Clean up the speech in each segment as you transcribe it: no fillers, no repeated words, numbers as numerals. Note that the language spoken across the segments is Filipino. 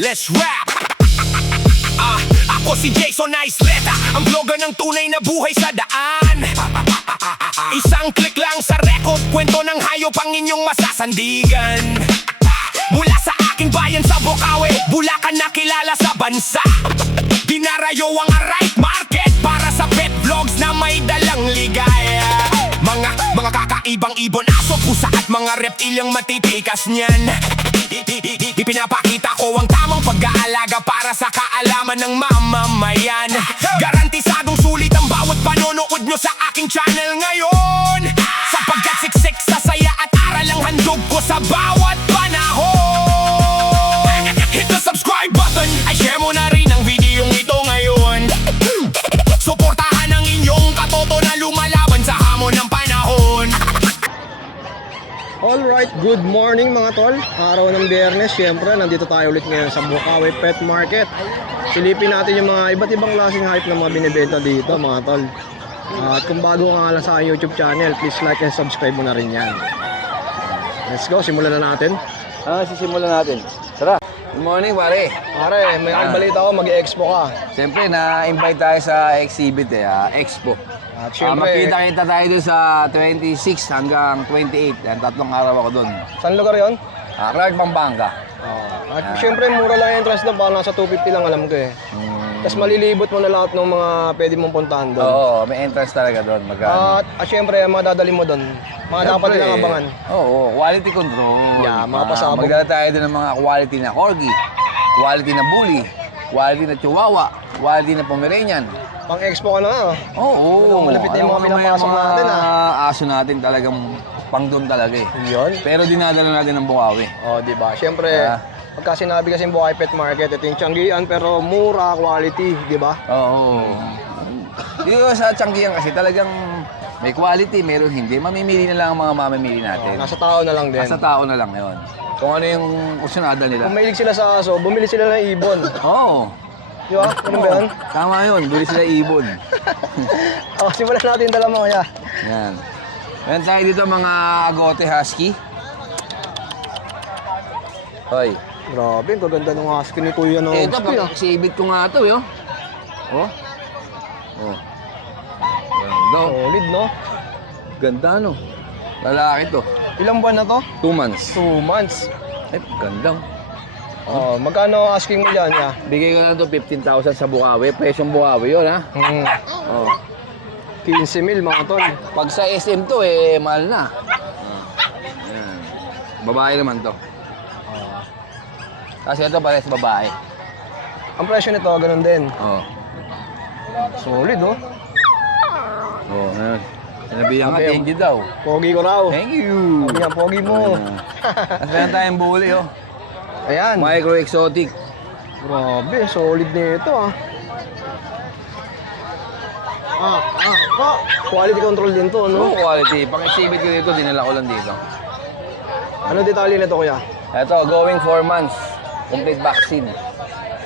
Let's rap! Ako si Jason Isleta, ang vlogger ng tunay na buhay sa daan. Isang click lang sa record, kwento ng hayop ang inyong masasandigan. Mula sa aking bayan sa Bocaue, Bulacan na kilala sa bansa. Dinarayo ang right market para sa pet vlogs na may dalang ligaya. Mga kakaibang ibon, aso, pusa at mga reptilyang matitikas niyan. Ipinapakita ko ang tamang pag-aalaga para sa kaalaman ng mamamayan. Garantisadong sulit ang bawat panonood nyo sa aking channel ngayon, sapagkat siksik sa saya at aral ang handog ko sa bawat panahon. Hit the subscribe button, ay share mo na rin ang video ito ngayon. Suportahan ang inyong katoto na lumalaban sa hamon ng panahon. Alright, good morning mga tol. Araw ng Biyernes, syempre nandito tayo ulit ngayon sa Bocaue Pet Market. Silipin natin yung mga iba't ibang klaseng hype na mga binibenta dito mga tol. At kung bago ka nga lang sa aking YouTube channel, please like and subscribe mo na rin yan. Let's go, simulan na natin. Sisimulan natin. Tara. Good morning, pare. Pare, may balita ko, mag-expo ka. Siyempre, na-invite tayo sa exhibit expo. At syempre, Makita-kita tayo doon sa 26 hanggang 28. Yan, 3 araw ako doon. saan lugar yon? Clark, Pampanga. At syempre, mura lang yung entrance doon, parang nasa 250 lang alam ko eh. Tapos malilibot mo na lahat ng mga pwede mong puntahan doon. Oo, may entrance talaga doon. At syempre, mga dadali mo doon, mga dapat nilang abangan. Oo, quality control. Yeah, mga pasabog. Magdala tayo doon ng mga quality na corgi, quality na bully, quality na chihuahua, quality na Pomeranian. Pang-expo ka na nga. Oo, malapit na yung mga pinapasok natin aso natin talagang pang doon talaga eh. Yun. Pero dinadala natin ng Bocaue. Oh, di ba? Syempre, pagka sinabi kasi Bocaue Pet Market, ito yung Tianggian pero mura, quality, di ba? Oo. Dito sa Tianggian kasi talagang may quality, meron hindi. Mamimili na lang ang mga mamimili natin. Nasa tao na lang din. Nasa tao na lang yun. Kung ano yung kusunada nila. Kung mahilig sila sa aso, bumili sila ng ibon. Oo. Di ba? Ano ba yun? Tama yun, bili sila ibon. Simulan natin yung dala mo, kaya. Yan. Meron tayo dito mga agote husky. Hoy. Grabe, ang gaganda ng husky ni Kuya no. Ito, pag-exhibit ko nga ito, yo. Oh. Oh. Ganda. Solid, no? Ganda, no? Lalaki to. Ilang buwan na to? 2 months. 2 months. Ay, ganda. Oh, magkano asking mo dyan, ya? Bigay ko na ito 15,000 sa Bocaue. Presyong Bocaue yun, ha? Oh. 15 mil, mga tol. Pag sa SM to, mahal na. Yan. Babae naman to. Kasi ito parehas babae. Ang presyo nito, ganun din. Oh. Solid, oh. Oh, ayan. Sinabihan nga, Okay. thank you daw. Pogi ko raw. Thank you. Sabi niya, pogi mo. Tapos meron tayong bully, oh. Ayan. Micro exotic. Grabe, solid nito, ah. Quality control din to, no? No quality. Pang-exhibit ko dito, dinala ko lang dito. Ano detalye nito, kuya? Ito, going 4 months. Complete vaccine.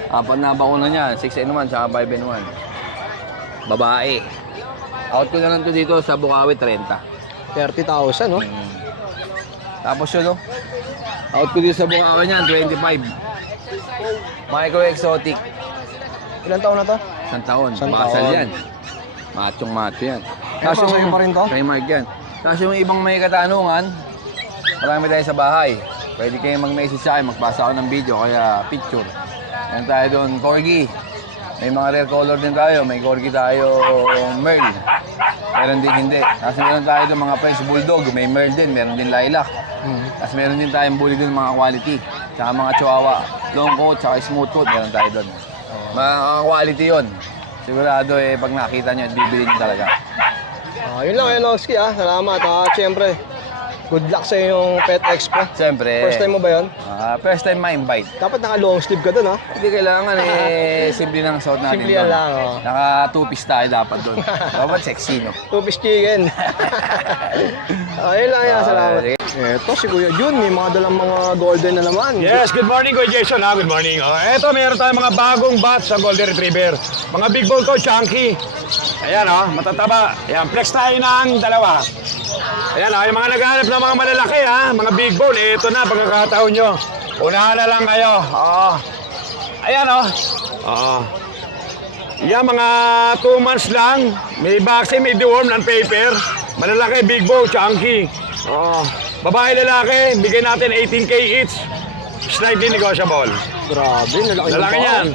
4 na bakuna niya, 6-in-1, saka 5-in-1. Babae. Out ko na lang to dito sa Bocaue, 30. 30,000, no? Tapos yun, oh. Out ko dito sa Bocaue niyan, 25. Micro exotic. Ilan taon na to? 1 taon. Isang Basal taon. yan. Machong macho yan. Tapos sa'yo pa rin to? Kay Mark yan. Tapos yung ibang may katanungan, marami tayo sa bahay. Pwede kayo mag-message sa akin, magpasa ako ng video, kaya picture. Yan tayo doon, corgi. May mga rare color din tayo. May corgi tayo, merl. Meron din hindi. Tapos meron tayo doon mga French bulldog. May merl din, meron din lilac. Tapos meron din tayong bully doon mga quality. Tsaka mga chihuahua. Long coat, tsaka smooth coat, meron tayo doon. Mga quality yun. Sigurado pag nakita nyo, bibili nyo talaga. Yun lang, Enoski, ah. Salamat, Siyempre, good luck sa iyong Pet Expo. Siyempre. First time mo ba yun? First time ma-invite. Dapat naka-long sleeve ka dun, ha? Hindi kailangan simple lang suot natin. Simple yan lang, oh. Naka two-piece tayo dapat doon. Dapat sexy, no? Two-piece chicken. Yun lang yan, salamat. Sige. Eto, si Kuya Jun, may mga dalang mga golden na naman. Yes, good morning Kuya Jason ha, good morning. Eto, meron tayong mga bagong bats sa Golden Retriever. Mga big bone to, chunky. Ayan matataba. Ayan, flex tayo ng dalawa. Ayan yung mga naghahanap ng mga malalaki mga big bone. Ito na, pagkakataon nyo. Unahan na lang kayo. Ayan oh. Oo. Yan, mga 2 months lang. May vaccine, may deworm, non-paper. Malalaki, big bone, chunky. Oo. Babae, lalaki, bigay natin 18K each. Slightly negotiable. Grabe, nalaki ng Lalaki paa. yan.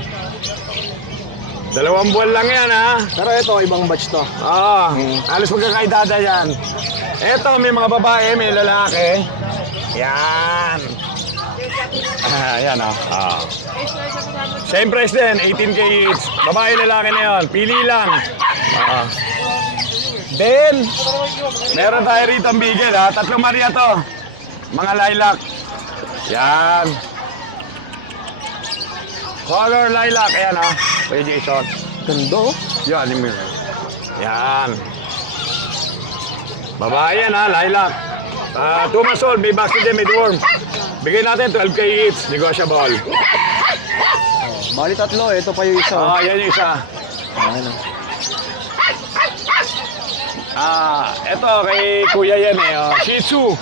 2 buwan lang yan, ha? Pero ito, ibang batch to. Oo. Alas magkakaidada yan. Eto, may mga babae, may lalaki. Yan. Yan, oh. Same price din, 18K each. Babae, lalaki na yun. Pili lang. Then, meron tayo rito ang bigel, ha? 3 Maria to. Mga lilac. Yan. Color lilac. Ayan, ha? Kuya Jason. Ganda oh. Yan, yan. Babae yan, ha? Lilac. 2 months old, may vaccine din, may deworm. Bigay natin 12K each, negotiable. Bali tatlo, ito pa yung isa. Oh. Yan yung isa. Ayan oh. Ito kay Kuya yan eh, Shih Tzu.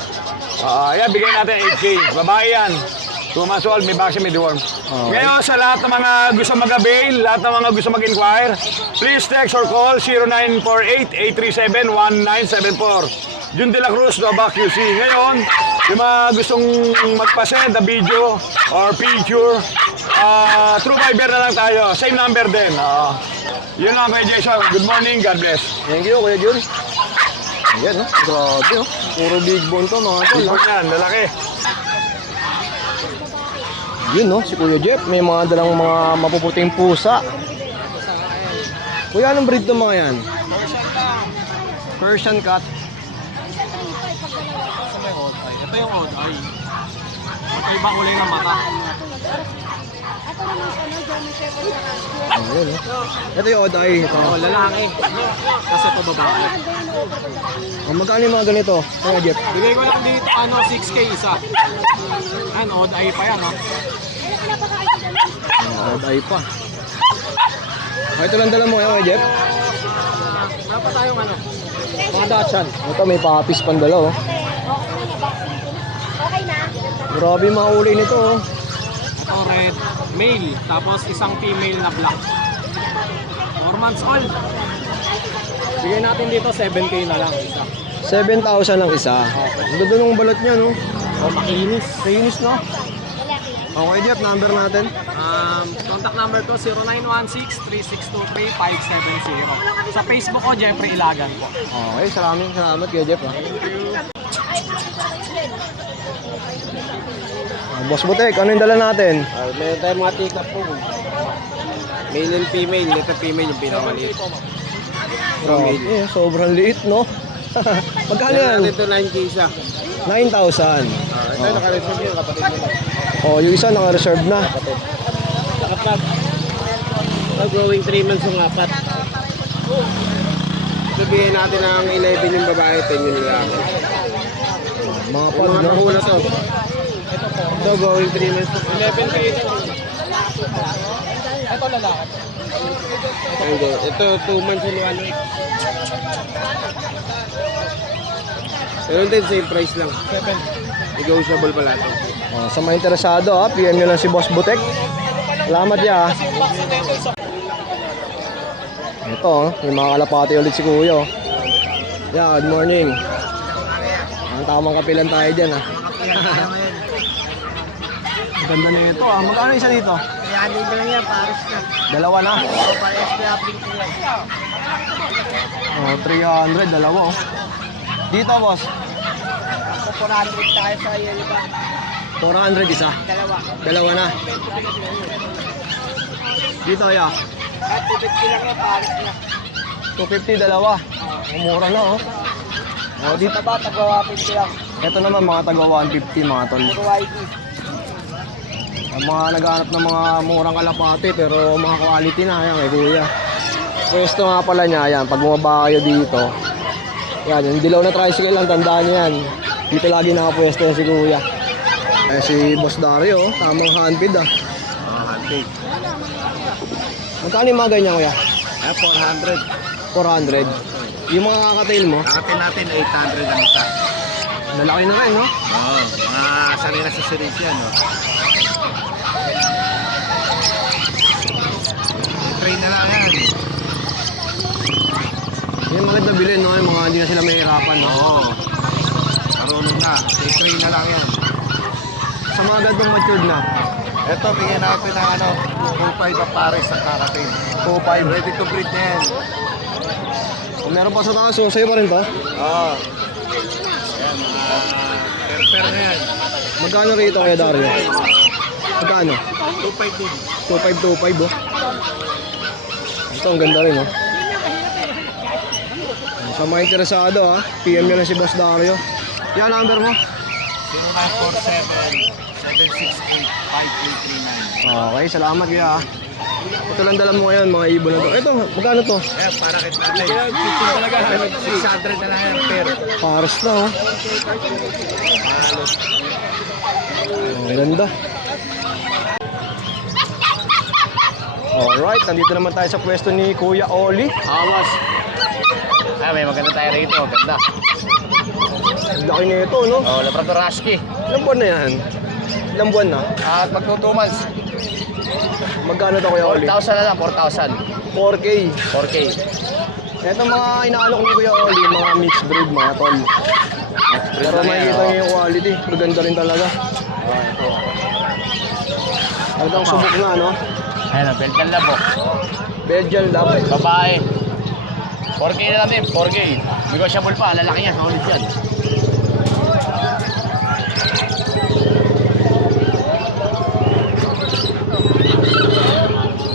Yan, bigay natin 8K. Babae yan. 2 months old, may vaccine, may deworm. Ngayon, sa lahat ng mga gusto mag-avail, lahat ng mga gusto mag-inquire, please text or call 0948-837-1974. Jun de la Cruz, Nova QC. Ngayon, yung mga gustong magpa-send na video or picture, through Viber na lang tayo. Same number din. Yun lang, Kuya Jason. Good morning. God bless. Thank you, Kuya Jun. Ayan oh. Grabe oh. Puro big bone to mga tol. Good yan, lalaki. Yun no, si Kuya Jeff. May mga dalang mga mapuputing pusa. Kuya, anong breed to mga yan? Persian cat. Ito yung odd eye. Magkaiba kulay ng mata. Ayun oh. Ito yung odd eye. Ito. Lalaki. Kasi ito babae. Magkano yung mga ganito, Kuya Jeff? Bigay ko lang dito 6K isa. Odd eye pa yan, no? Odd eye pa. Ito lang dala mo, Kuya Jeff. Wala pa tayong Mga Dachshund. Ito may papis pandala oh. Okay na. Grabe yung mga uli nito oh. Ito red, male. Tapos isang female na black. 4 months old. Bigay natin dito 7K na lang isa. 7,000 lang isa. Ang ganda ng balot niya no. Makinis. Kinis no. Okay Jeff, number natin. Contact number ko 0916-3623-570. Sa Facebook ko, Jeffrey Ilagan po. Okay, salamat Kuya Jeff ah. Boss Butek, ano yung dala natin? Meron tayong mga take-up po. Male and female. Ito female yung pinakamaliit. Grabe, sobrang liit no. Magkano yan? Ito 9K isa. 9,000. Ito naka-reserve yung kapatid mo. Oh, yung isa naka-reserve na. Apat. Growing 3 months yung apat. Ito bigyan natin ng 11 yung babae, 10 yung lalaki. Mga Yung pag mga no. nakahula to. Ito growing 3 months. 11K ito. Ito lalaki. Ito 2 months yung lalaki. Pero din same price lang. 7. Negotiable pala ito. Oh, sa mga interesado ha, PM nyo lang si Boss Butek. Salamat ya. Ito, yung mga kalapati ulit si Kuya. Yeah, good morning. Ang tamang kapilan tayo dyan ha. Ganda na ito ah. Magkano isa dito? Kaya dito lang yan, pares na. Dalawa na. O, pares na apping ko yan. Oh, 300, dalawa oh. Dito boss, Ako 400 tayo sa iyo, di ba? 400 isa. Dalawa. Dalawa na. Dito ya. At 250 lang yan, pares na. 250 dalawa. Mura na oh. Oh, dito. Dito ba, tagawa 50 lang. Ito naman mga taga 150 mga tol. Puro YT. Ang mga naghahanap ng mga murang kalapati pero mga quality na yan kay Kuya. Pwesto nga pala niya yan. Pag bumaba kayo dito, yan, yung dilaw na tricycle lang, tandaan niyo yan. Dito lagi nakapwesto yan si Kuya. Eh si Boss Dario, oh, tamang handpid ah. Handmade. Magkano yung mga ganyan Kuya? 400. 400. Yung mga kakatail mo, Kakatin natin 800 ang isa. lalaki na rin no? Oo, mga sanay na sa series yan, no? train na lang yan. Yung maganda bilhin, no? Yung mga hindi na sila mahirapan, no? Oo. Marunong na. Train na lang yan. Sa mga gandang matured na. Ito, bigyan natin ng ano, 2.5 na pares sa karating. 2.5. Ready to breed na yan. Kung meron pa sa taas, so sa'yo pa rin to? Oo. Yan, per na yan. Magkano rito kaya, Dario? Magkano? 2.5 din. 2.5, oh. Ito, ang ganda rin, oh. Sa mga interesado, ha? PM nyo lang si Boss Dario. Yan, number mo? 0947-768-5839. Okay, salamat kaya, ha? Ito lang dala mo ngayon, mga ibon na to. Ito, magkano to? Ayan, para kit natin. 600 na lang yan, per. Pares na, oh. Ang ganda. Alright, nandito naman tayo sa pwesto ni Kuya Oli. Amas. May maganda tayo rito. Ganda. Ang laki nito, no? Oh, Labrador Husky. Ilang buwan na yan? Ilang buwan na? At magto 2 months. Magkano to, Kuya Oli? 4,000 na lang, 4,000. 4K. 4K. Ito mga inaalok ni Kuya Oli, mga mixed breed, mga tol. Pero makikita niyo yung quality. Maganda rin talaga. Talagang subok na, no? Ayan, Belgian lang po. Belgian lab. Babae. 4K na lang din, 4K. Negotiable pa, lalaki yan, solid yan.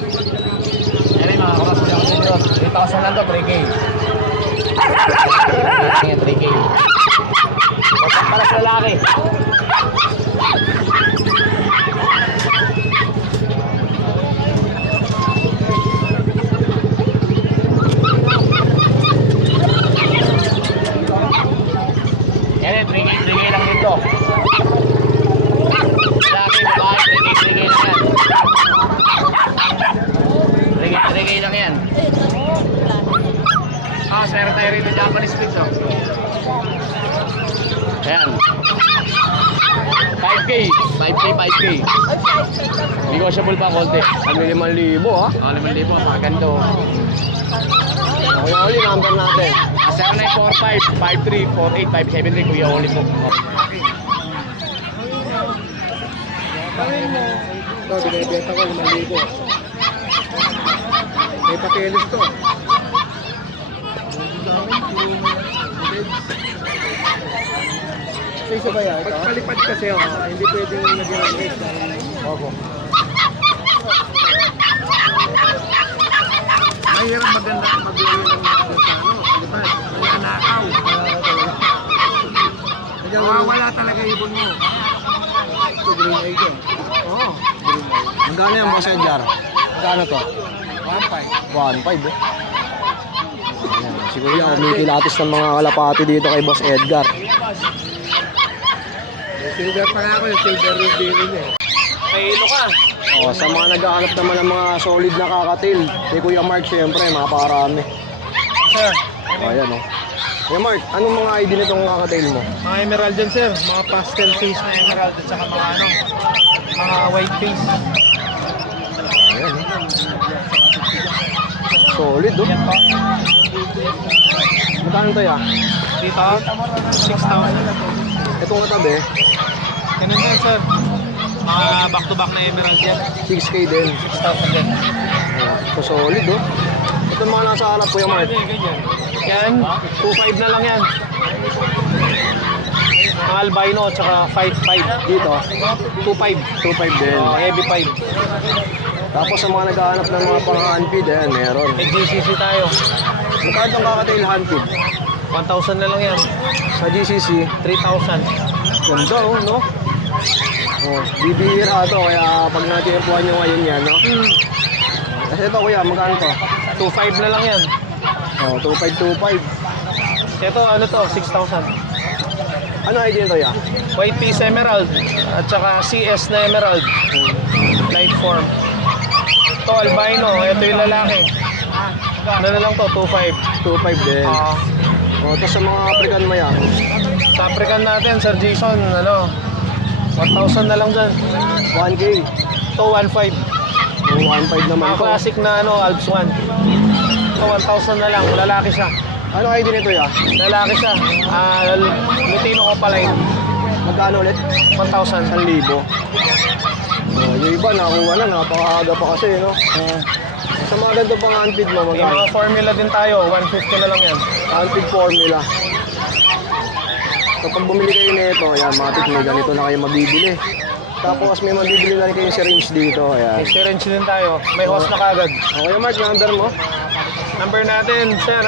Ayan yung mga kamas niya dito. 3,000 lang to, 3K. Ayan, 3K. Pasak pala sa lalaki. Yan, 3K lang dito. Lalaki, babae, 3K lang yan. 3K lang yan. Meron tayo rito Japanese Spitz, oh. Ayan. 5K. 5K. Negotiable pa konti. Ano 5,000, ha? 5,000, maganda, oh. Kuya Oli, number natin. 0945-5348-573, Kuya Oli po. Ito, binibenta ko 5,000. May papeles to. Sa isa ba yan? Pagpalipad kasi, hindi pwedeng nag-release dahil... Opo. Mahirap maganda maglagay ng mga sa ano, palipad. Kaya nakaw. Wala talaga ibon mo. Ito, green eye ko. Oo. Magkano yan, Boss Edgar? Magkano to? 1.5. 1.5, eh. Ayan, si Kuya, kumikilatis ng mga kalapati dito kay Boss Edgar. Silver pa nga ako, yung silver yung bilin eh. Mahilo ka. Oh, sa mga naghahanap naman ng mga solid na kakatil, si Kuya Mark syempre, mapakarami. Sir, Oh, ayan, oh. Kuya Mark, anong mga ID nitong kakatil mo? mga emerald dyan, sir. Mga pastel face na emerald at saka mga ano, mga white face. Ayan, eh. Solid, oh. Yan po. Magkano to, ya? Dito, 6,000. Itong katabi, Ganun yan, sir. Mga back-to-back na emerald yan. 6K din. 6,000 din. So, solid, oh. Itong mga nasa harap, Kuya Mark. Ganyan. Yan, 2,500 na lang yan. Mga albino at saka 5,500. Dito, 2,500. 2.5 din. Heavy 5. Tapos sa mga naghahanap ng mga pang-handfeed, ayan, meron. May GCC tayo. Magkano itong kakatil handfeed? 1,000 na lang yan. Sa GCC, 3,000. ganda, oh, no? Oh, bibihira to, kaya pag natimpuhan nyo ngayon yan, no? Kasi ito, Kuya, magkano to? 2,500 na lang yan. Oh, 2.525. Ito, ano to, 6,000. Ano ID nito, ya? White piece emerald at saka CS na emerald. Light form. Ito, albino. Ito yung lalaki. Ano na lang to, 2,500. 2.5 din. Oh, ito sa mga African mo yan. Sa African natin, Sir Jason, ano, 1,000 na lang dyan. 1K. Ito, 1,500. 1.5 naman Mga to. classic na ano, Alps 1. So, 1,000 na lang. Lalaki siya. Ano ID nito ya? Lalaki siya. Lutino Opaline. Magkano ulit? 1,000. 1,000. Yung iba nakuha na, napakaaga pa kasi, no? Sa mga ganito pang unfeed mo, May magkano? mga formula din tayo. 150 na lang yan. Unfeed formula. So pag bumili kayo nito, ayan, matik may ganito na kayo mabibili. Tapos may mabibili na rin kayong syringe dito, ayan. May syringe din tayo. May hose na kagad. Okay, Mark, number mo? Number natin, sir,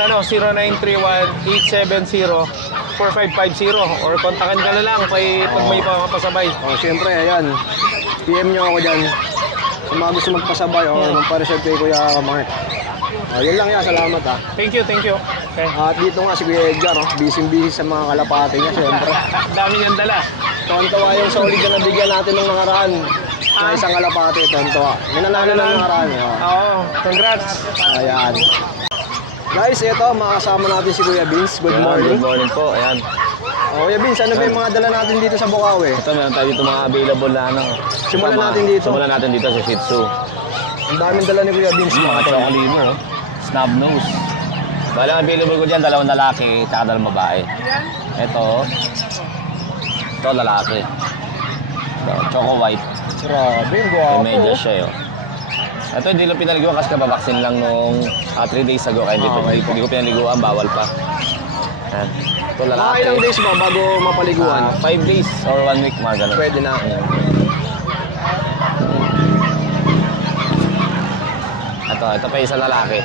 0931-870-4550 or kontakin ka na lang pag may papasabay. Siyempre, ayan. PM nyo ako dyan. Sa mga gusto magpasabay o magpa-reserve kay Kuya Mark. Yun lang yan, salamat Thank you, thank you. Okay. At dito nga si Kuya Edgar, busy-busy sa mga kalapate niya, siyempre. Dami niyang dala. Tontawa yung solid na nabigyan natin ng nakaraan. Sa isang kalapate, tontawa. May nanalo ng nakaraan. Oo, congrats. Ayan. Guys, ito, makasama natin si Kuya Vince. Good morning. Good morning po. Ayan. Kuya Vince, ano ba yung mga dala natin dito sa Bukawi? Ito, meron tayo dito mga available na ano. Simulan natin dito. Simulan natin dito sa Shih Tzu. Ang daming dala ni Kuya Vince. Mga choco liver, oh. Snub nose. Bala, ang available ko dyan, 2 lalaki, tsaka 2 babae. Ito, lalaki. Ito, choco white. Grabe, yung May guwapo. medyas siya, oh. Ito, hindi lang pinaliguan kasi kababaksin lang nung 3 days ago. Kaya hindi ko pinaliguan, bawal pa. Ayan. Ito, Mga lalaki. ilang days ba bago mapaliguan? 5 days or 1 week, mga ganun. Pwede na. Ito pa isa lalaki.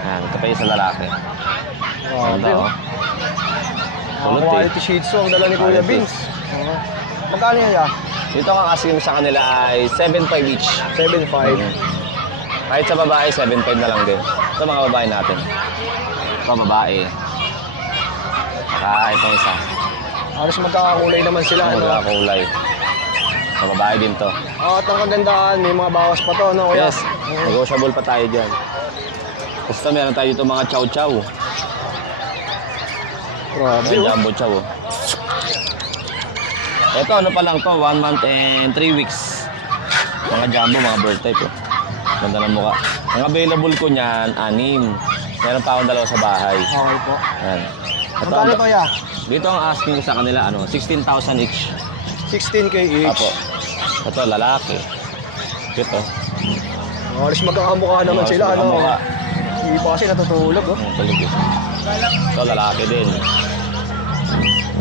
Ayan, ito pa isa lalaki. Grabe, Ito, oh. Kulot, eh. Quality Shih Tzu ang dala ni Kuya Quality. Vince. Magkano yan ya? Dito ang asking sa kanila ay 7.5 each. 7.5. Kahit sa babae, 7.5 na lang din. Ito mga babae natin. Ito babae. Itong isa. Halos magkakakulay naman sila. Ito Ano? magkakulay. Ito babae din to. At ang kagandaan, may mga bawas pa to, no? Kuya? Yes, negotiable pa tayo dyan. Basta meron tayo dito mga chow-chow. Grabe, Yung oh. jumbo chow. Ito ano pa lang to, 1 month and 3 weeks. Mga jumbo, mga bird type. Oh. Ganda ng mukha. Ang available ko niyan, 6. Meron pa akong 2 sa bahay. Okay po. Yan. Magkano to ya? Dito ang asking ko sa kanila, 16,000 each. 16K each. Apo. Ito, lalaki. Ito. Halos magkakamukha naman sila, ano? Mukha. Hindi pa kasi natutulog, oh. Taligis. Ito, lalaki din.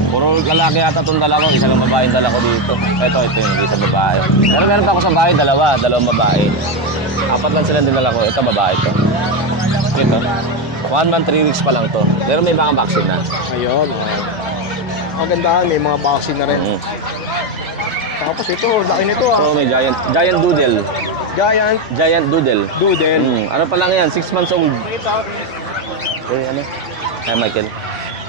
Puro lalaki yata itong dala ko. Isa lang babae yung dala ko dito. Ito yung isa babae. Pero meron pa ako sa bahay, 2 babae. 4 lang sila din dala ko. Ito, babae ito. Ito. 1 month, 3 weeks pa lang ito. Pero may mga vaccine na. Ayun. Magandaan, may mga vaccine na rin. Mm. Tapos ito, laki nito, ah. So may giant doodle. Giant Giant doodle. Doodle. Ano pa lang yan? 6 months old. Ano? Ay, Michael.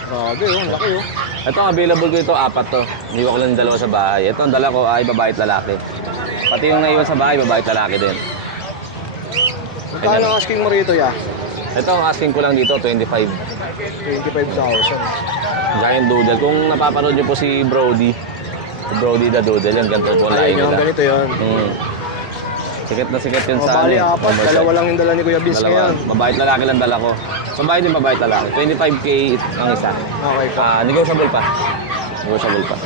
Grabe, oh. Laki, oh. Ito ang available ko ito, 4 to. Hindi ko lang 2 sa bahay. Ito ang dala ko ay babae at lalaki. Pati yung naiwan sa bahay, babae at lalaki din. Magkano ang asking mo rito, ya? Ito ang asking ko lang dito, 25. 25,000. Giant doodle. Kung napapanood niyo po si Brody, the Doodle, yan ganito po ang lahi Ayun, yung nila. ganito yun. Sikat na sikat yun O, sa bali, ano, 4. commercial. Dalawa lang yung dala ni Kuya Vince ngayon. Babae at lalaki lang dala ko. Sa bahay din babae at lalaki. 25K ang isa. Okay po. Negotiable pa. Negotiable pa.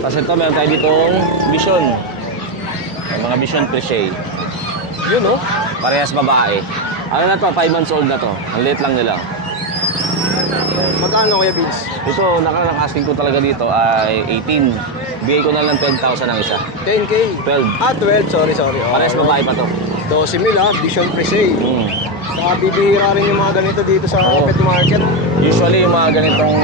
Tapos ito, meron tayo ditong Vision. May mga Vision Cliché. Yun, oh. Parehas babae. Ano na to, 5 months old na to. Ang late lang nila. Magkano, Kuya Vince? Ito, nakasting ko talaga dito ay 18. Bigay ko na lang 12,000 ang isa. 10K. 12. 12. Sorry. Oh, Parehas babae pa to. 12,000, ah. Vision Presale. Saka bibihira rin yung mga ganito dito sa Oo. pet market. Usually, yung mga ganitong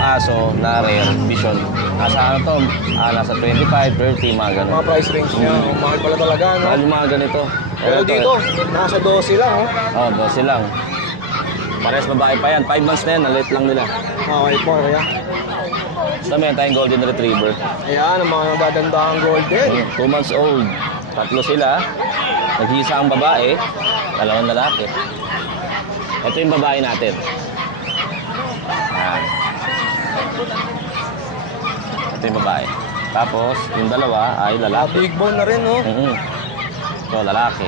aso na rare, Vision, nasa ano to, nasa 25, 30, mga ganun. Mga price range niya. Mahal pala talaga, no? Mahal yung mga ganito. Pero Ito, dito, nasa 12 lang, oh. 12 lang. Parehas babae pa yan. 5 months na yan, late lang nila. Okay po, kaya. So, meron tayong Golden Retriever. Ayan, ang mga nagagandang golden. 2 months old. 3 sila. Nag-iisa ang babae, 2 lalaki. Ito yung babae natin. Ayan. Ito yung babae. Tapos, yung 2 ay lalaki. Big bone na rin, no? Ito, lalaki.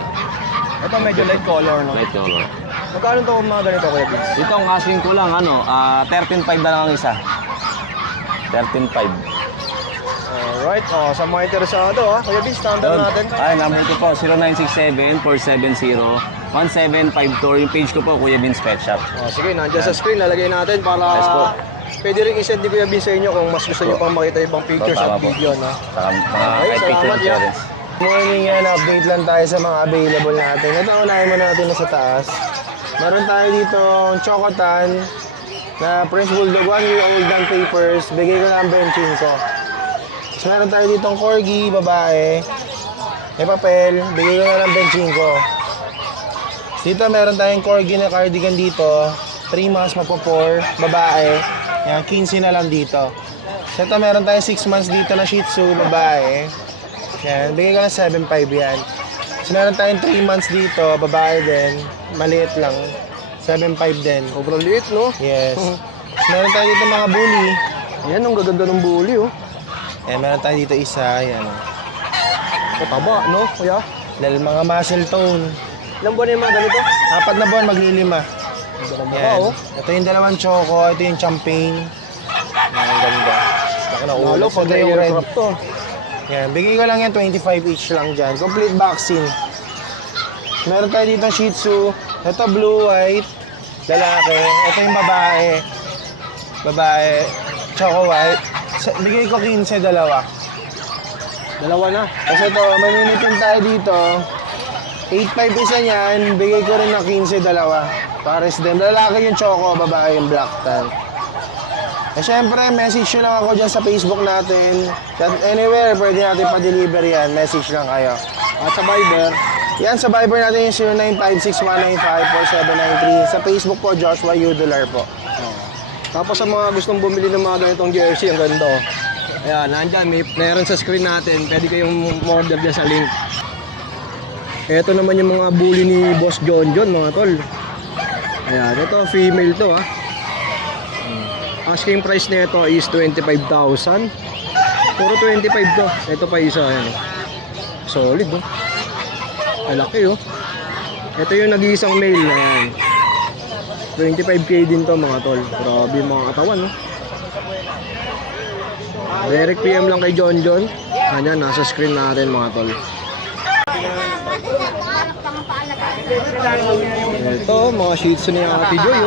Ito medyo light color, no? Light color. Magkano to kung mga ganito, Kuya Vince? Dito ang asking ko lang, 13.5 na lang ang isa. 13.5. Alright, sa mga interesado Kuya Vince, number natin. Ay, number ko po, 0967-470-1752. Yung page ko po, Kuya Vince Pet Shop. Sige, nandiyan sa screen, lalagay natin para Yes po. pwede rin i-send ni Kuya Vince sa inyo kung mas gusto nyo pang makita ibang pictures Tama at po. video, no? Saka mga Okay, kahit picture salamat, yeah. insurance. Morning yan, update lang tayo sa mga available natin. Ito, unahin muna natin na sa taas. Meron tayo dito Chocotan na Prince Bulldog, 1 year old ng papers. Bigay ko ng 25. Tapos meron tayo dito Corgi, babae. May papel, bigay ko na ng 25. Dito meron tayong Corgi na cardigan dito. 3 months magpo-4, babae. Yan, 15 na lang dito. So ito meron tayong 6 months dito na Shih Tzu, babae. Yan, bigay ko ng 7.5 yan. So meron tayong 3 months dito, babae din. Maliit lang. 7.5 din. Sobrang liit, no? Yes. So meron tayo dito mga bully. Yan, ang gaganda ng bully, Yan, meron tayo dito isa. Yan. Mataba, no, Kuya? Dahil mga muscle tone. Ilang buwan na yung mga ganito? 4 na buwan, maglilima. Ganda Yan. oh. Ito yung dalawang choco. Ito yung champagne. Yan, ang ganda. Baka na Lalo, ulo. pag Ito yung red. aircraft to. Yan, bigay ko lang yan 25 each lang dyan. Complete vaccine. Meron tayo dito Shih Tzu. Ito blue, white. Lalaki. Ito yung babae. Babae. Choco white. Bigay ko 15, dalawa. Dalawa na. Kasi ito, mamimitin tayo dito. 8.5 isa niyan. Bigay ko rin ng 15, dalawa. Pares din. Lalaki yung choco, babae yung black tan. Eh, syempre, message nyo lang ako dyan sa Facebook natin. That anywhere, pwede natin pa-deliver yan. Message lang kayo. At sa Viber, Yan, sa Viber natin yung 0956-195-4793. Sa Facebook po, Joshua Udular po. tapos sa mga gustong bumili ng mga ganitong jersey, ang ganda, Ayan, nandyan, meron sa screen natin. Pwede kayong order dyan sa link. Ito naman yung mga bully ni Boss John, mga tol. Ayan, ito, female to, Asking price nito is 25,000. Puro 25 to. Ito pa isa, ayan. Solid, Malaki, Ito yung nag-iisang male, ayan. 25k din to, mga tol. Grabe yung mga katawan, Direct PM lang kay John. Ayan, nasa screen natin, mga tol. Ito, mga Shih Tzu ni Ate Joy,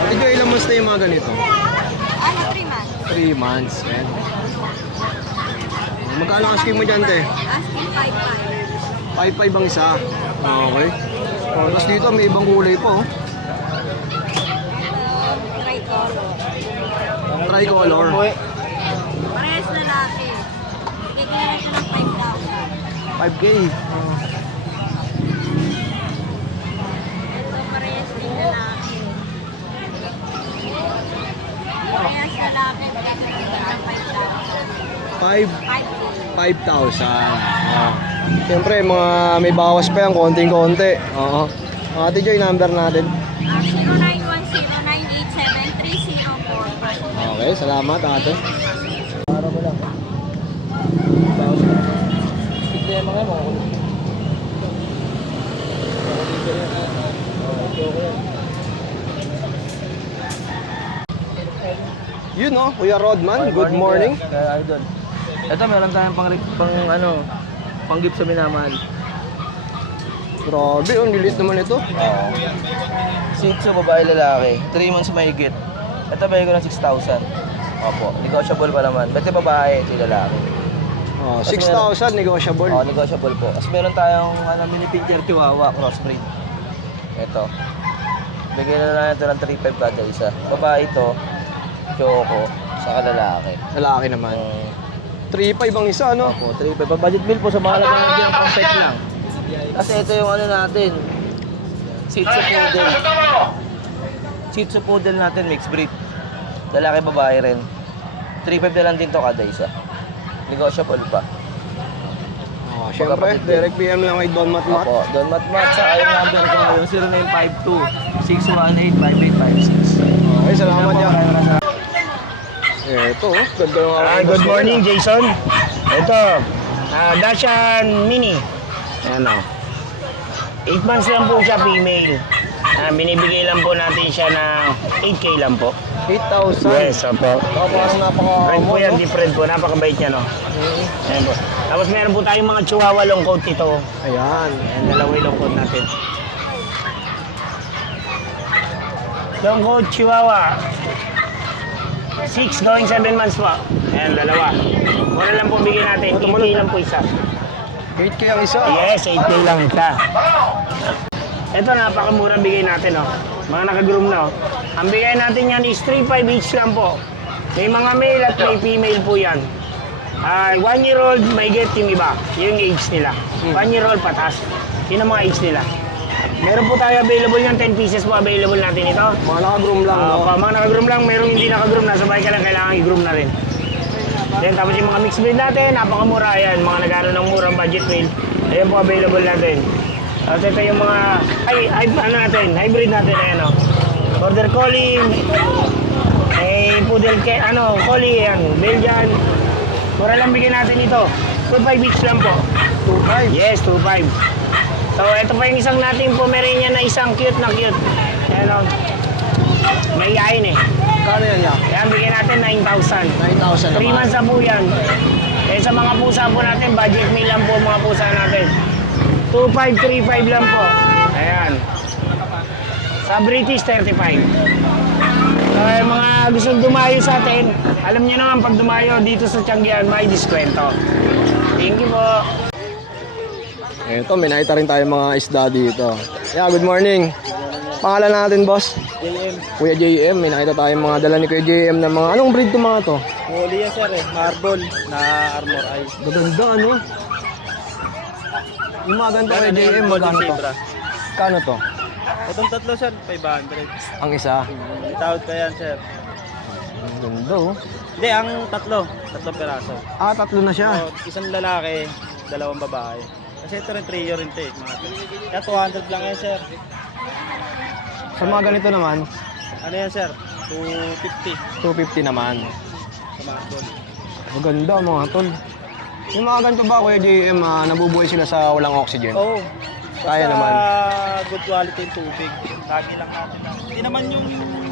Ate Joy, ilang months na yung mga ganito? 3 months, man. Magkano asking mo dyan, te? Asking 5.5. 5.5 ang isa. Okay. Tapos dito, may ibang kulay po, Tricolor. Tricolor. Parehas lalaki. Bigay ko na lang siya ng 5,000. 5K. Ito parehas din lalaki. Parehas lalaki. Bigay ko na lang siya ng 5,000. 5,000. Siyempre, mga may bawas pa yan, konting-konti. Ate Joy, number natin. 0910-987-304. Okay, salamat ate. Yun Kuya Rodman, good morning. Idol. Ito meron tayong pang gift sa minamahal. Grabe, ang lilit naman ito. Shih Tzu, babae lalaki. 3 months mahigit. Ito bigay ko ng 6,000. Opo, negotiable pa naman. Bete babae, ito lalaki. 6,000 negotiable. Oo, negotiable po. Tapos meron tayong mini pincher chihuahua, crossbreed. Ito. Bigay na lang ito ng 3,500 kada isa. Babae ito, choco, saka lalaki. Lalaki naman. 3,500 ang isa, Opo, 3,500. Budget bill po sa mga lang ng compact lang. Kasi ito yung natin, Shih Tzu Poodle. Shih Tzu Poodle natin, mixed breed. Lalaki babae rin. 3,500 na lang din to kada isa. Negotiable pa. Siyempre, direct PM lang kay Don Matmat. Opo, Don Matmat. Saka yung number ko, yung 0952-618-5856. Okay, salamat yan. Ito, ganda ng Good morning, Jason. Ito, Dashan Mini. Ayan o. 8 months lang po siya, female. Binibigay lang po natin siya na 8K lang po. 8,000. Yes, opo. Parang Friend po yan, different po. Napakabait niya, no? Ayan po. Tapos meron po tayong mga chihuahua long coat ito. Ayan. Ayan, dalawa yung long coat natin. Long coat chihuahua. 6 going 7 months po. Ayan, dalawa. Mura lang po bigyan natin. 8K lang po isa. 8K ang isa. Yes, 8K lang isa. Ito, napakamurang bigay natin, oh. Mga nakagroom na, oh. Ang bigay natin yan is 3.5 each lang po. May mga male at may female po yan. 1-year-old, may get yung iba. Yung age nila. 1-year-old patas. Yun ang mga age nila. Meron po tayo available yan. 10 pieces po available natin ito. Mga naka-groom lang, no? Mga nakagroom lang. Merong hindi nakagroom. Nasa bahay ka lang, kailangan i-groom na rin. Then, tapos yung mga mixed breed natin, napakamura yan. Mga nagkaroon ng murang budget meal. Ayan po available natin. At ito yung mga hybrid natin, ayan o. Border Collie, Poodle, Collie, yan, Belgian. Mura lang bigyan natin ito. 2.5 each lang po. 2.5. Yes, 2.5. So, ito pa yung isang nating Pomeranian na isang cute na cute. Ayan o. May yain eh. Kano yan, ya? Ayan, bigyan natin 9,000. 9,000 3 naman. months na po yan. Eh, sa mga pusa po natin, budget meal lang po mga pusa natin. 2,535 lang po. Ayan. Sa British, 35. So, yung mga gustong dumayo sa atin, alam niyo naman pag dumayo dito sa Tianggian, may diskwento. Thank you po. Ito, may nakita rin tayo mga isda dito. Yeah, good morning. Pangalan natin, boss? JM. Kuya JM, may nakita tayong mga dala ni Kuya JM na mga... Anong breed itong mga to? Huli yan sir eh. Marble na armor eye. Maganda, ano? Yung mga ganito Kuya JM, magkano to? Kano to? Itong tatlo sir, 500. Ang isa? Itawad pa yan sir. Ang ganda, oh. Hindi, ang tatlong peraso. Ah, tatlo na siya. So, isang lalaki, dalawang babae. Kasi ito rin trio rin ito eh. Kaya 200 lang yan sir. Sa mga ganito naman, Ano yan sir? 250 250 naman. sa Marble. Maganda, mga tol. Yung mga ganito ba, Kuya JM, nabubuhay sila sa walang oxygen? Oo. Kaya naman. Good quality yung tubig. Lagi lang natin lang. Hindi naman yung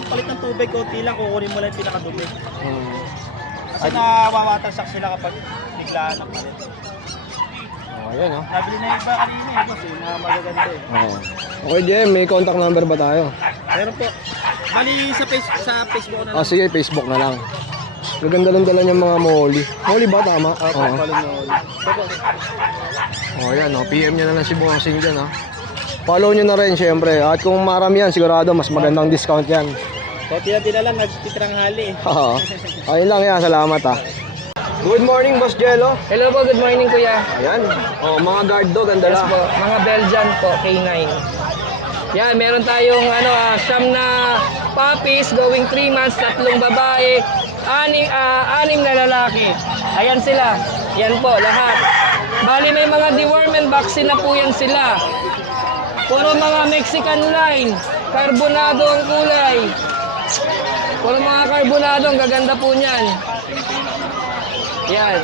palit ng tubig, konti lang, kukunin mo lang yung pinakadumi. Kasi nawawatersak sila kapag biglaan ng palit. Oh, ayan, oh. Nabili na yung iba kanina eh, boss, na magaganda eh. Oo. Okay, JM, may contact number ba tayo? Meron po. Bali sa Facebook na Ah, sige, Facebook na lang. Gaganda lang dala niyang mga molly. Molly ba, tama? Oo. Oh, yan, oh. PM niya na lang si Bossing dyan, ha. Follow niyo na rin, syempre. At kung marami yan, sigurado, mas magandang discount yan. Konti na lang, nagtitirang hali eh. Oo. Ayun lang yan, salamat, ha. Good morning, Boss Jello. Hello po, good morning kuya. Ayan. Oh, mga guard dog, ang dala. Yes po, mga Belgian po, K9. Yan, meron tayong siyam na puppies going 3 months, 3 babae, 6 na lalaki. Ayan sila. Yan po, lahat. Bali may mga deworm and vaccine na po yan sila. Puro mga Mexican line, karbonado ang kulay. Puro mga karbonado, ang gaganda po niyan. Yan.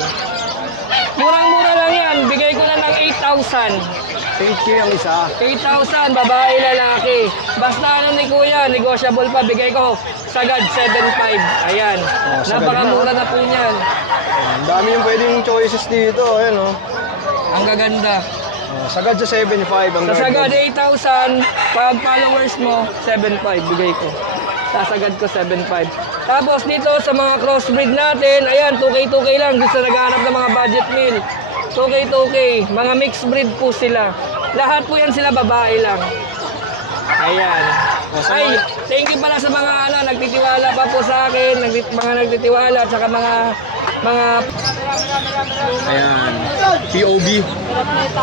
Murang-mura lang yan. Bigay ko na ng 8,000. 8K ang isa. 8,000, babae, lalaki. Basta ano ni kuya, negotiable pa. Bigay ko sagad 7,500. Ayan. sagad Napakamura na po niyan. Ang dami yung pwedeng choices dito. Ayan, oh. Ang gaganda. Sagad sa 7.5 ang Sa guard sagad dog. 8,000, pag followers mo, 7,500 bigay ko. Sasagad ko 7,500. Tapos dito sa mga crossbreed natin, ayan, 2K lang. Gusto naghahanap ng mga budget meal. 2K. Mga mixed breed po sila. Lahat po yan sila babae lang. Ayan. Ay, thank you pala sa mga nagtitiwala pa po sa akin, mga nagtitiwala at saka mga Ayan. POB.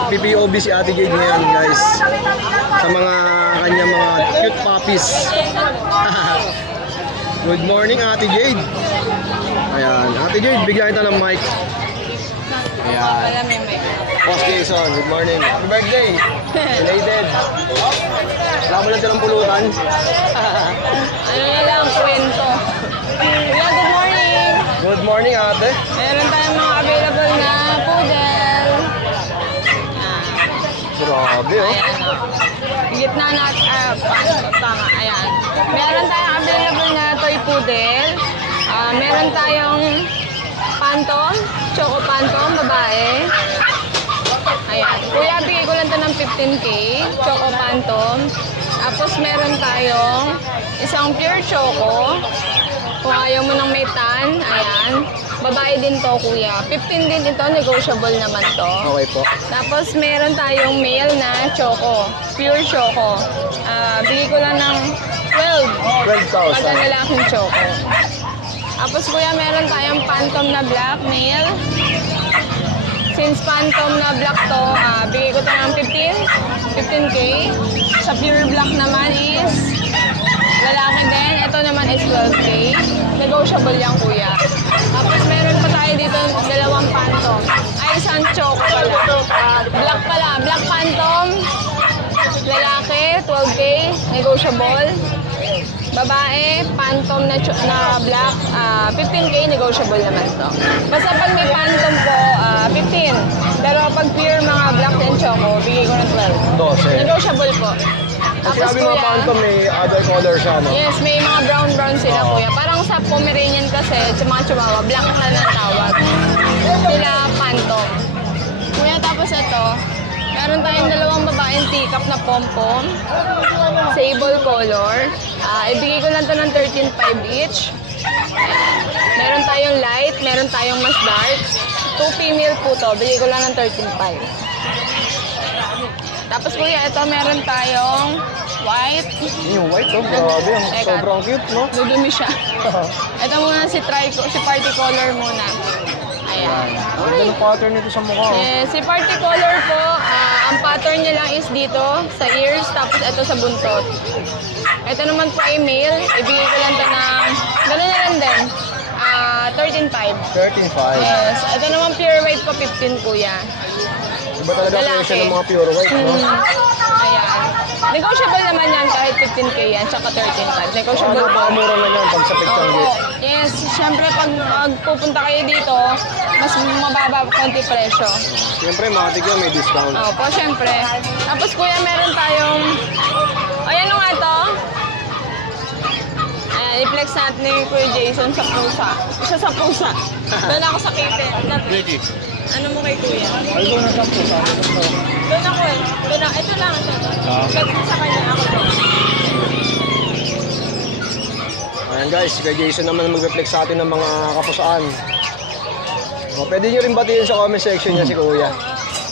PPOB si Ate Jade ngayon, guys. Sa mga kanyang mga cute puppies. Good morning, Ate Jade. Ayan. Ate Jade, bigyan kita ng mic. Ayan. Boss Jason, good morning. Happy birthday. Belated. Wala mo lang silang pulutan. Ano na lang, kwento. Kuya, good morning. Good morning, ate. Meron tayong mga available na Grabe, oh. Ayan, o. Gitna natin, tama, ayan. Meron tayong available na toy poodle. Meron tayong phantom, choco phantom, babae. Ayan. Kuya, bigay ko lang ito ng 15K, choco phantom. Tapos meron tayong isang pure choco. Kung ayaw mo ng may tan, ayan. Babae din to, kuya. 15 din ito, negotiable naman to. Okay po. Tapos meron tayong male na choco, pure choco. Bigay ko lang ng 12. 12,000. Pagka lalaking choco. Tapos kuya, meron tayong phantom na black male. Since phantom na black to, bigay ko to ng 15K. Sa pure black naman is lalaki din. Ito naman is 12K. Negotiable yan, kuya. Tapos meron pa tayo dito dalawang phantom. Ay, isang choco pala. Black pala. Black phantom. Lalaki, 12K. Negotiable. Babae, phantom na black, 15K, negotiable naman to. Basta pag may phantom po, 15. Pero pag pure mga black and choco, bigay ko ng 12. 12. Negotiable po. Kasi sabi mga phantom, may other color siya, no? Yes, may mga brown sila, kuya. Parang sa Pomeranian kasi, sa mga chihuahua, black na natawag. Sila phantom. Kuya, tapos ito, meron tayong dalawang babaeng teacup na pom-pom. Sable color. Ibigay ko lang to ng 13.5 each. Meron tayong light, meron tayong mas dark. 2 female po to. Bigay ko lang ng 13.5. Tapos kuya, ito meron tayong white. Yung white, oh. Grabe. Sobrang cute, no? Dudumi siya. Ito muna si party color muna. Ayan. Ang ganda ng pattern nito sa mukha, oh. Si party color po, ang pattern niya lang is dito, sa ears, tapos ito sa buntot. Ito naman po ay male, ibigay ko lang ito ng, gano'n na lang din, 13.5. 13.5. Yes, ito naman pure white po, 15 kuya. Iba talaga Lalaki. presyo ng mga pure white, no? Ayan. Negotiable naman yan kahit 15K yan, tsaka 13.5. Negotiable Ano, po. pakamura na yan pag sa picture gate. Yes, syempre pag pupunta kayo dito, mas mababa konti presyo. Siyempre, matik yan, may discount. Opo, syempre. Tapos kuya, meron tayong... Ayan o nga to. Ayan, i-flex natin ni Kuya Jason sa pusa. Isa sa pusa. Doon ako sa kitten. Ready? Ano mo kay Kuya? Ay, doon na sa pusa. Doon ako eh. Doon na. Ito lang. Ito. Sa kanya ako to. Ayan guys, kay Jason naman mag-reflect sa atin ng mga kapusaan. O, pwede nyo rin batiin sa comment section niya si Kuya.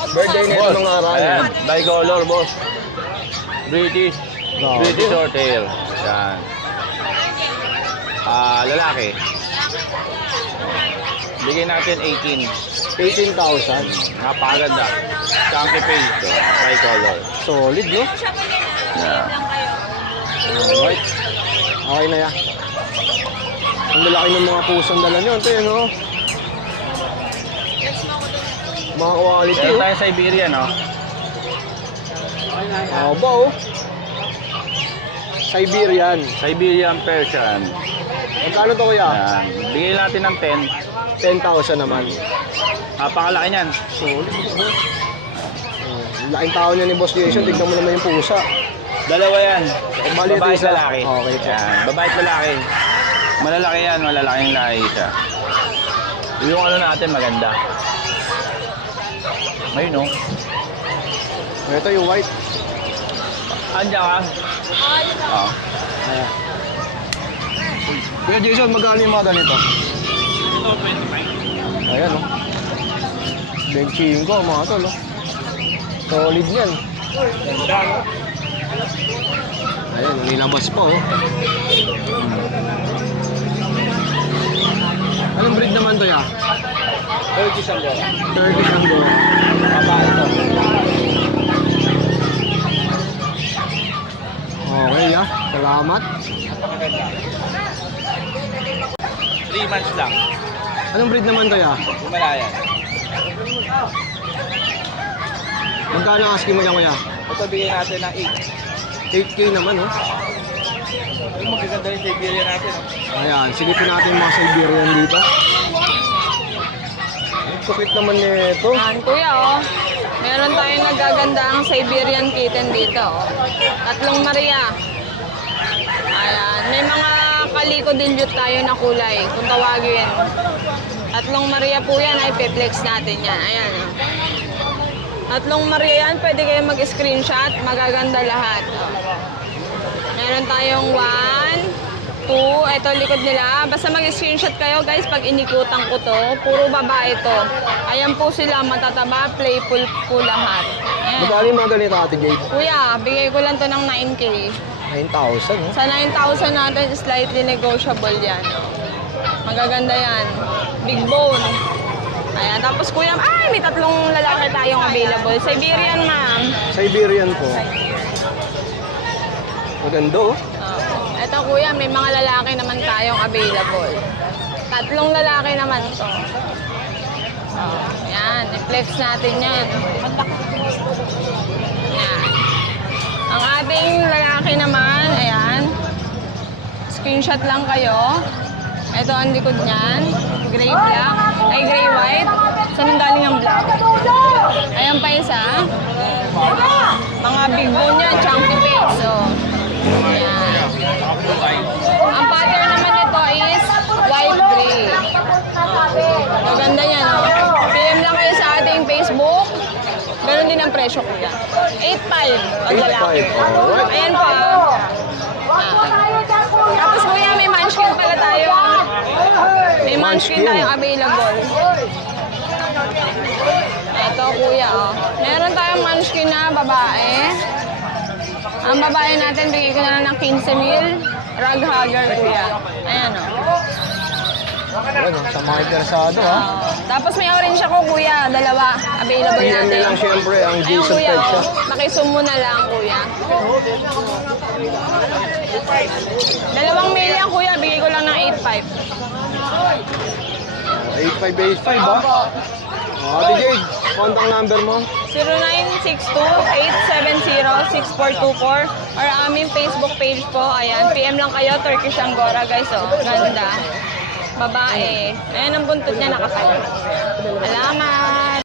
Birthday na ito mga araw. Ayan, bicolor, boss. British. Grabe. British short hair. Yan. Lalaki. Bigyan natin 18. 18,000. Napakaganda. Chunky face. Bicolor. Solid, no? Yeah. Alright. Okay na yan. Ang lalaki ng mga pusang dala nyo. Ito yun, no? Mga quality, Meron oh. tayong Siberian, no? Aba, oh. Siberian. Siberian Persian. Magkano to, kuya? Yan. Bigyan natin ng 10. 10,000 naman. Napakalaki niyan. Solid, no? Laking tao niya ni Boss Jason. Tignan mo naman yung pusa. Dalawa yan. Bali, ito Babae at isa. lalaki. Okay po. Yan. Babae at lalaki. Malalaki yan. Malalaking lahi siya. Yung ano natin maganda. Ayun, no? Ito yung white. Andiyan ka? Oo. Ayan. Kuya Jason, magkano yung mga ganito? Ayan, oh. Benching ko, mga tol, oh. Solid yan. Ayan, nilabas pa, oh. Anong breed naman to, ya? Turkish Angora. Turkish Angora. Babae ito. Okay, ya. Salamat. 3 months lang. Anong breed naman to, ya? Himalayan. Magkano ang asking mo yan, kuya? Ito bigyan natin ng 8K naman, oh. 8. Yung magaganda yung Siberian natin. Oh. Ayan, silipin natin yung mga Siberian dito. Ang kupit naman nito. Yan, kuya, oh. May Meron tayong nagagandang Siberian kitten dito. Tatlong Maria. Ayan. May mga kaliko dilute tayo na kulay, kung tawagin. Tatlong Maria po yan, ay pe-flex natin yan. Ayan. Tatlong Maria yan, pwede kayo mag-screenshot, magaganda lahat. Meron tayong 1, 2, ito likod nila. Basta mag-screenshot kayo guys pag inikutan ko to. Puro babae to. Ayan po sila, matataba, playful po lahat. Ayan. Magkano yung mga ganito, Ate Jade? Kuya, bigay ko lang to ng 9K. 9,000, no? Sa 9,000 natin, slightly negotiable yan. Magaganda yan. Big bone. Ayan, tapos kuya, ay, may tatlong lalaki tayong available. Siberian, ma'am. Siberian po. Maganda, oh. Ito kuya, may mga lalaki naman tayong available. Tatlong lalaki naman to. Yan, i-flex natin yan. Yan. Ang ating lalaki naman, ayan. Screenshot lang kayo. Ito ang likod niyan. Gray black. Ay, gray white. Saan ang galing ang black? Ayan pa isa. Mga big bone yan, chunky face. So, ayan. Ang pattern naman nito is white gray. Maganda yan, no? PM lang kayo sa ating Facebook. Ganon din ang presyo, kuya. 8.5 pag lalaki. 8.5, alright. Ayan pa. Tapos kuya, may munchkin pala tayo. May munchkin tayong available. Ito kuya, oh. Meron tayong munchkin na babae. Ang babae natin, bigay ko na lang ng 15,000. Rug hugger kuya. Ayan, oh. Ano, sa mga interesado, ha? Tapos may orange ako kuya, dalawa. Available PM natin. lang siyempre ang Ayun decent kuya, price siya. oh. Makisum mo na lang kuya. Dalawang male yan kuya, bigay ko lang ng 8.5. 8585, ba? Ate Jade, contact number mo? 0962-870-6424 or aming Facebook page po. Ayan, PM lang kayo, Turkish Angora guys, oh. Ganda. Babae. Ayan ang buntot niya nakatayo. Salamat!